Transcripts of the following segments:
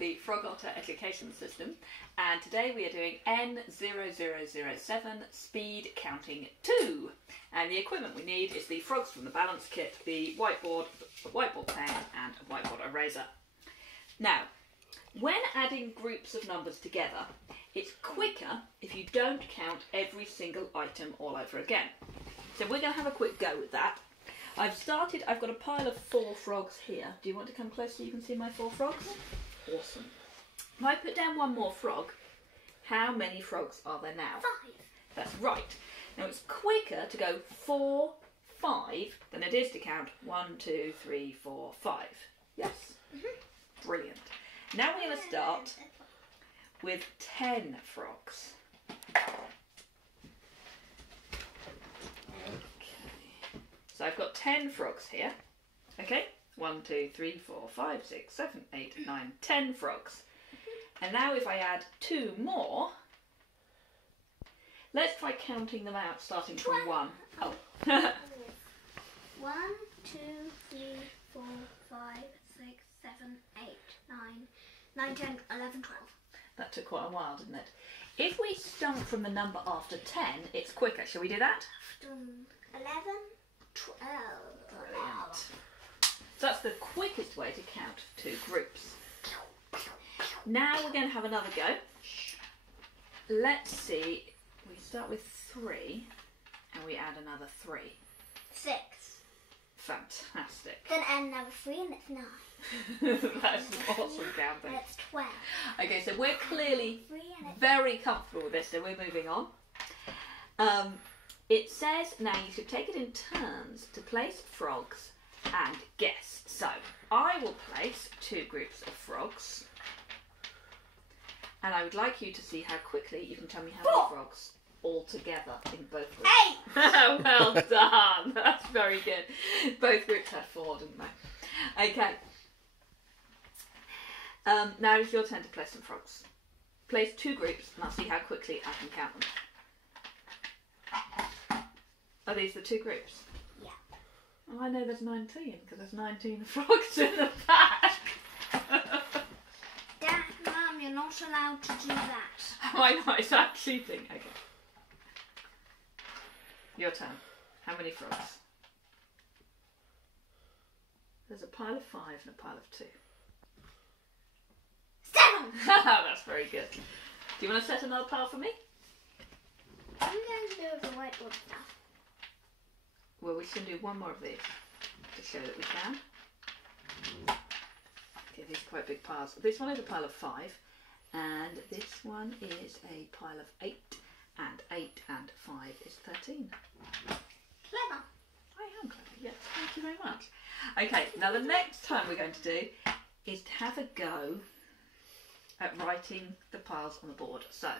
the Frogotter education system, and today we are doing N007 speed counting 2. And the equipment we need is the frogs from the balance kit, the whiteboard pen and a whiteboard eraser. Now, when adding groups of numbers together, it's quicker if you don't count every single item all over again. So we're going to have a quick go with that. I've got a pile of 4 frogs here. Do you want to come close so you can see my 4 frogs? Awesome. If I put down one more frog, how many frogs are there now? 5. That's right. Now it's quicker to go 4, 5 than it is to count 1, 2, 3, 4, 5. Yes? Brilliant. Now we're going to start with 10 frogs. So I've got 10 frogs here. Okay? 1, 2, 3, 4, 5, 6, 7, 8, 9, 10 frogs. And now if I add 2 more, let's try counting them out starting from 1. Oh. 1, 2, 3, 4, 5, 6, 7, 8, 9, 10, 11, 12. That took quite a while, didn't it? If we start from the number after 10, it's quicker. Shall we do that? 11, 12. Brilliant. So that's the quickest way to count 2 groups. Now we're going to have another go. Let's see. We start with 3 and we add another 3. 6. Fantastic. Then add another 3 and it's 9. That's awesome counting. That's 12. Okay, so we're clearly very comfortable with this, so we're moving on. It says now you should take it in turns to place frogs and guess. So I will place 2 groups of frogs, and I would like you to see how quickly you can tell me how many frogs all together in both groups. 8! Well done. That's very good. Both groups had 4, didn't they? Okay. Now it's your turn to place some frogs. Place 2 groups and I'll see how quickly I can count them. Are these the 2 groups? Yeah. Oh, I know there's 19 because there's 19 frogs in the pack. Dad, Mum, you're not allowed to do that. Why not? Is that cheating? Okay. Your turn. How many frogs? There's a pile of 5 and a pile of 2. 7! That's very good. Do you want to set another pile for me? What are you going to do with the whiteboard stuff? Well, we can do one more of these to show that we can. Okay, these are quite big piles. This one is a pile of 5, and this one is a pile of 8, and 8 and 5 is 13. Clever. I am clever, yes, thank you very much. Okay, now the next time we're going to do is to have a go at writing the piles on the board. So,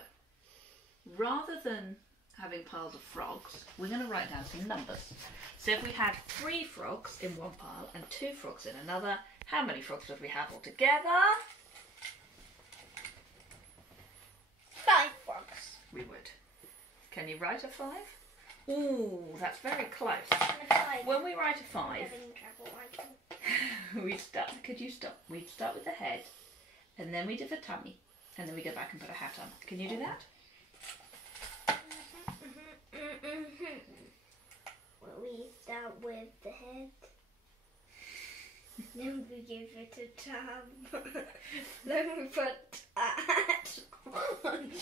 rather than having piles of frogs, we're going to write down some numbers. So if we had 3 frogs in one pile and 2 frogs in another, how many frogs would we have altogether? 5 frogs. We would. Can you write a 5? Ooh, that's very close. When we write a 5, we'd start. Could you stop? We'd start with the head, and then we do the tummy, and then we go back and put a hat on. Can you do that? Well, we start with the head, then we give it a tongue, then we put a hat on.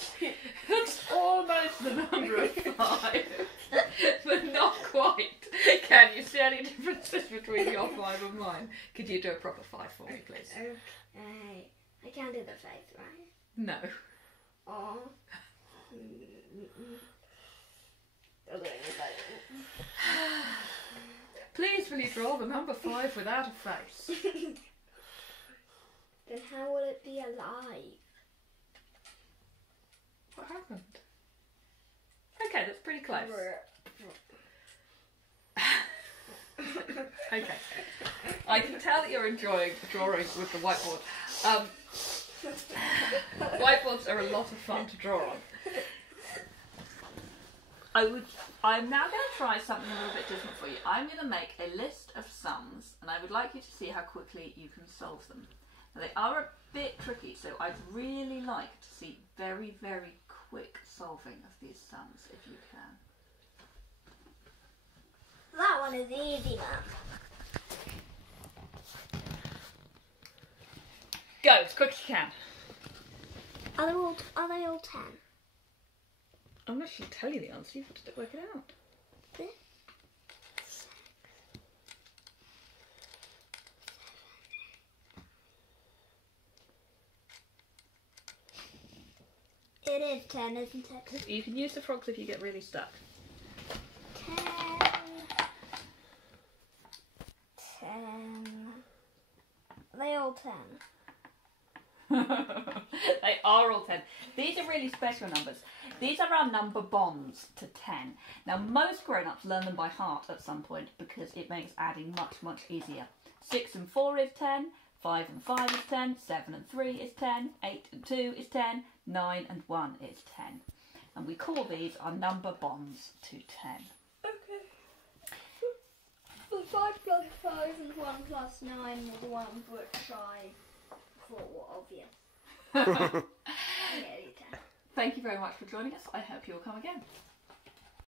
That's almost the number of 5, but not quite. Can you see any differences between your 5 and mine? Could you do a proper 5 for me, please? Okay. I can't do the face, right? No. Oh. Please will you draw the number 5 without a face? Then how will it be alive? What happened? Okay, that's pretty close. Okay. I can tell that you're enjoying drawing with the whiteboard. Whiteboards are a lot of fun to draw on. I'm now going to try something a little bit different for you. I'm going to make a list of sums, and I would like you to see how quickly you can solve them. They are a bit tricky, so I'd really like to see very, very quick solving of these sums if you can. That one is easy, man. Go, as quick as you can. Are they all 10? I'm not going to tell you the answer, you have to work it out. This? It is 10, isn't it? You can use the frogs if you get really stuck. 10. 10. Are they all 10? They are all 10. These are really special numbers. These are our number bonds to 10. Now, most grown-ups learn them by heart at some point because it makes adding much, much easier. 6 and 4 is 10. 5 and 5 is 10. 7 and 3 is 10. 8 and 2 is 10. 9 and 1 is 10. And we call these our number bonds to 10. Okay. The 5 plus 5 and 1 plus 9 were the ones which I thought were obvious. Yeah, you can. Thank you very much for joining us. I hope you'll come again.